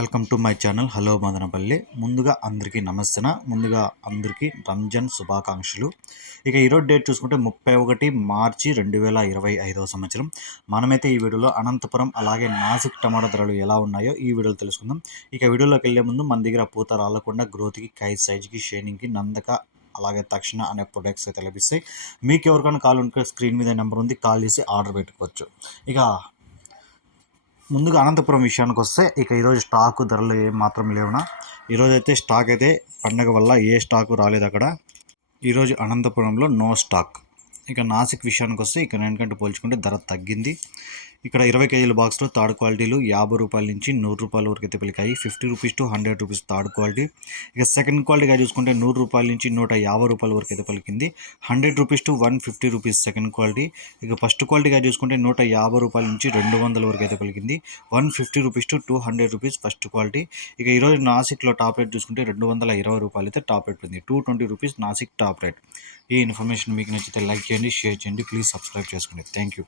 Welcome to my channel. Hello Madanapalle. ముందుగా అందరికీ నమస్తన? ముందుగా అందరికీ రంజాన్ శుభాకాంక్షలు. ఇక ఈరోజు డేట్ చూసుకుంటే ముప్పై ఒకటి మార్చి రెండు వేల ఇరవై ఐదవ సంవత్సరం. మనమైతే ఈ వీడియోలో అనంతపురం అలాగే నాసిక్ టమాటా ధరలు ఎలా ఉన్నాయో ఈ వీడియోలో తెలుసుకుందాం. ఇక వీడియోలోకి వెళ్ళే ముందు మన దగ్గర పూత రాలకుండా గ్రోత్కి కై సైజ్కి షేనింగ్కి నందక అలాగే తక్షణ అనే ప్రొడక్ట్స్ అయితే లభిస్తాయి. మీకు ఎవరికైనా కాల్ ఉంటే స్క్రీన్ మీద నెంబర్ ఉంది. కాల్ చేసి ఆర్డర్ పెట్టుకోవచ్చు. ఇక ముందుగా అనంతపురం విషయానికి వస్తే ఇక ఈరోజు స్టాకు ధరలు ఏం మాత్రం లేవునా. ఈరోజు అయితే స్టాక్ అయితే పండగ వల్ల ఏ స్టాకు రాలేదు అక్కడ. ఈరోజు అనంతపురంలో నో స్టాక్. ఇక నాసిక్ విషయానికి వస్తే ఇక నేనుకంటే పోల్చుకుంటే ధర తగ్గింది. ఇక్కడ ఇరవై కేజీల బాక్స్లో థర్డ్ క్వాలిటీలు యాభై రూపాయల నుంచి నూరు రూపాయల వరకు అయితే పలికాయి. Fifty rupees to hundred rupees third quality. ఇక సెకండ్ క్వాలిటీగా చూసుకుంటే నూరు రూపాయల నుంచి నూట యాభై రూపాయల వరకు అయితే పలికింది. Hundred rupees to one fifty rupees second quality. ఇక ఫస్ట్ క్వాలిటీగా చూసుకుంటే నూట యాభై రూపాయల నుంచి రెండు వందల వరకు అయితే పలికింది. One fifty rupees to two hundred rupees first quality. ఇక ఈరోజు నాసిక్లో టాప్ రేట్ చూసుకుంటే రెండు వందల ఇరవై రూపాయలు అయితే టాప్ రేట్ ఉంది two twenty rupees Nashik top rate. ఈ ఇన్ఫర్మేషన్ మీకు నచ్చితే లైక్ చేయండి షేర్ చేయండి. ప్లీజ్ సబ్స్క్రైబ్ చేసుకోండి. Thank you.